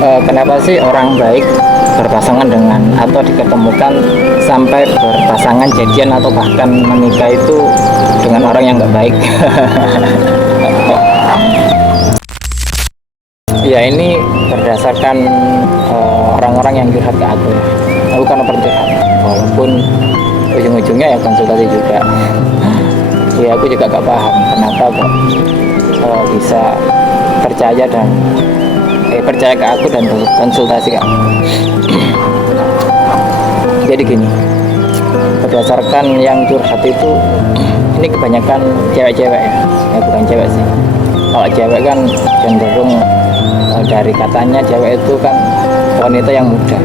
Kenapa sih orang baik berpasangan dengan atau diketemukan sampai berpasangan jadian atau bahkan menikah itu dengan orang yang nggak baik? Ya ini berdasarkan orang-orang yang curhat ke aku ya. Aku kan curhat, walaupun ujung-ujungnya ya konsultasi juga. Ya aku juga gak paham kenapa kok bisa percaya dan percaya ke aku dan konsultasi ke aku. Jadi gini, berdasarkan yang curhat itu, ini kebanyakan cewek-cewek ya bukan cewek sih. Kalau cewek kan cenderung dari katanya cewek itu kan wanita yang muda,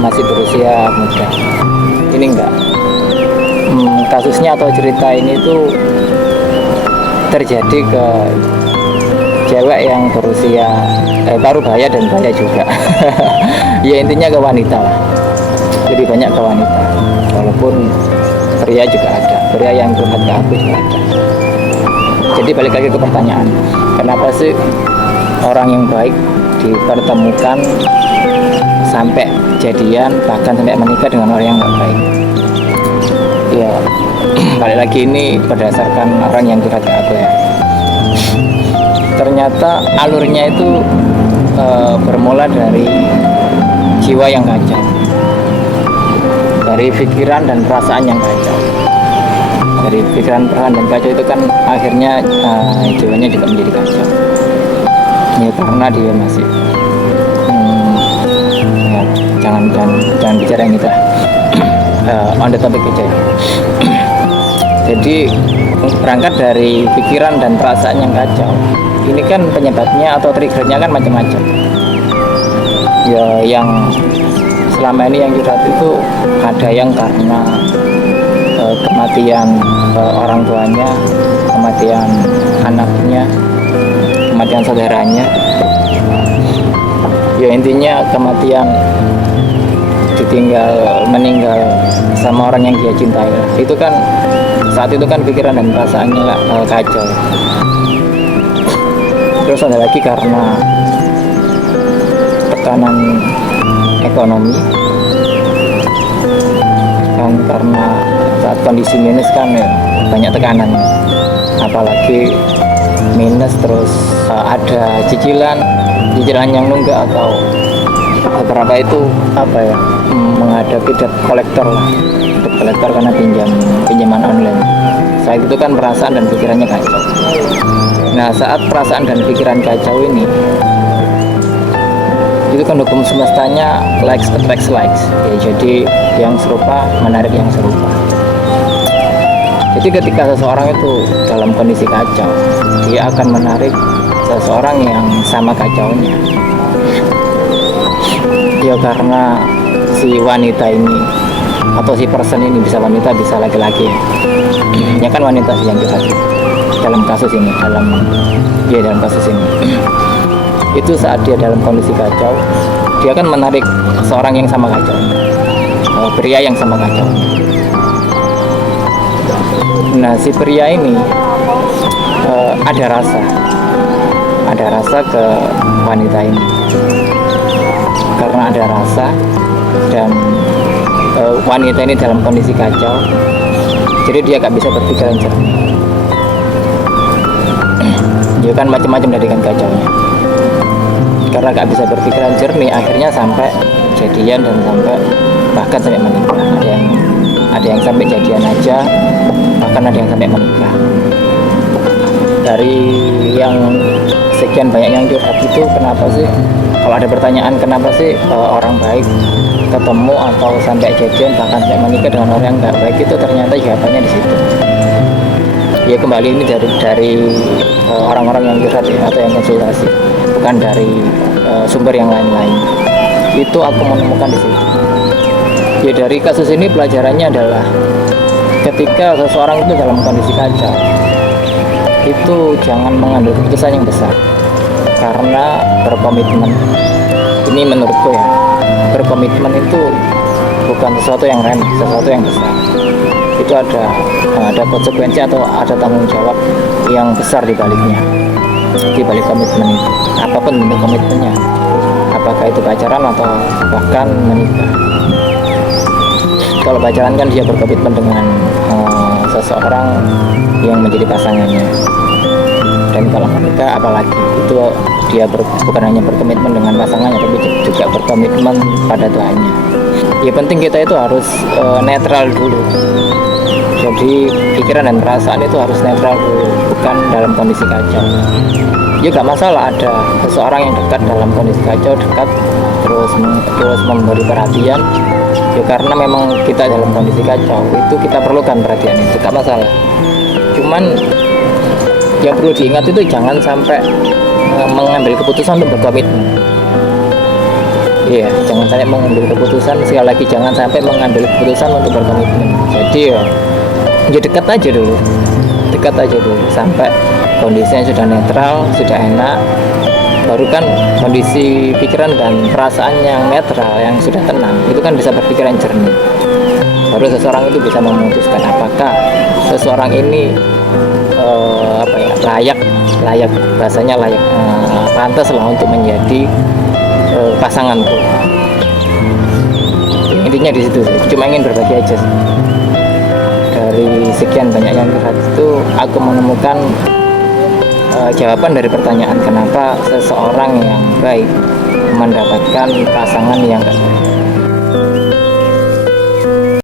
masih berusia muda. Ini enggak. Kasusnya atau cerita ini tuh terjadi ke cewek yang berusia baru baya dan baya juga. Ya intinya ke wanita lah, lebih banyak ke wanita, walaupun pria juga ada, pria yang curhat ke aku juga ada. Jadi balik lagi ke pertanyaan, kenapa sih orang yang baik dipertemukan sampai jadian bahkan sampai menikah dengan orang yang nggak baik? Ya balik lagi ini berdasarkan orang yang curhat ke aku ya. Ternyata alurnya itu bermula dari jiwa yang kacau, dari pikiran dan perasaan yang kacau. Dari pikiran, perasaan dan kacau itu kan akhirnya jiwanya juga menjadi kacau. Ya karena dia masih ya, jangan bicara yang itu lah. On the topic aja ya. Jadi berangkat dari pikiran dan perasaan yang kacau, ini kan penyebabnya atau triggernya kan macam-macam ya. Yang selama ini yang curhat itu ada yang karena kematian orang tuanya, kematian anaknya, kematian saudaranya, ya intinya kematian, meninggal sama orang yang dia cintai. Itu kan saat itu kan pikiran dan perasaannya kacau. Terus ada lagi karena tekanan ekonomi kan, karena saat kondisi minus kan ya, banyak tekanan, apalagi minus terus ada cicilan yang nunggak atau beberapa itu menghadapi debt collector lah, debt collector karena pinjaman online. Saat itu kan perasaan dan pikirannya kacau. Nah saat perasaan dan pikiran kacau ini, itu kan hukum semestanya likes attracts likes ya, jadi yang serupa menarik yang serupa. Jadi ketika seseorang itu dalam kondisi kacau, dia akan menarik seseorang yang sama kacaunya. Ya karena si wanita ini atau si person ini, bisa wanita bisa laki-laki ya kan, wanita sih yang curhat dalam kasus ini, dalam kasus ini. Itu saat dia dalam kondisi kacau, dia akan menarik seorang yang sama kacau, pria yang sama kacau. Nah si pria ini ada rasa ke wanita ini. Karena ada rasa dan wanita ini dalam kondisi kacau, jadi dia gak bisa berpikiran jernih. Dia kan macam-macam dari kan kacaunya. Karena gak bisa berpikiran jernih, akhirnya sampai jadian dan bahkan sampai menikah. Ada yang sampai jadian aja, bahkan ada yang sampai menikah. Dari yang sekian banyak yang curhat itu, kenapa sih, kalau ada pertanyaan kenapa sih orang baik ketemu atau sampai jadian bahkan sampai menikah dengan orang yang nggak baik, itu ternyata jawabannya di situ. Ya kembali ini dari orang-orang yang curhat ya, atau yang konsultasi, bukan dari sumber yang lain-lain. Itu aku menemukan di situ. Ya dari kasus ini pelajarannya adalah ketika seseorang itu dalam kondisi kacau, itu jangan mengambil keputusan yang besar, karena berkomitmen, ini menurutku ya, berkomitmen itu bukan sesuatu yang remeh, sesuatu yang besar. Itu ada konsekuensi atau ada tanggung jawab yang besar di baliknya, di balik komitmen itu. Apapun bentuk komitmennya, apa apakah itu pacaran atau bahkan menikah. Kalau pacaran kan dia berkomitmen dengan seseorang yang menjadi pasangannya, dan kalau menikah apalagi itu dia bukan hanya berkomitmen dengan pasangannya, tapi juga berkomitmen pada Tuhannya. Ya penting kita itu harus netral dulu. Jadi pikiran dan perasaan itu harus netral dulu, bukan dalam kondisi kacau. Ya gak masalah ada seseorang yang dekat dalam kondisi kacau, dekat terus memberi perhatian. Ya karena memang kita dalam kondisi kacau, itu kita perlukan perhatian itu, gak masalah. Cuman yang perlu diingat itu jangan sampai mengambil keputusan untuk berkomitmen. Iya, jangan sampai mengambil keputusan, sekali lagi jangan sampai mengambil keputusan untuk berkomitmen. Jadi ya dekat aja dulu, sampai kondisinya sudah netral, sudah enak, baru kan kondisi pikiran dan perasaan yang netral, yang sudah tenang, itu kan bisa berpikiran jernih. Baru seseorang itu bisa memutuskan apakah seseorang ini layak bahasanya layak, pantas lah untuk menjadi pasanganku. Intinya di situ, cuma ingin berbagi aja. Dari sekian banyak yang curhat itu, aku menemukan jawaban dari pertanyaan kenapa seseorang yang baik mendapatkan pasangan yang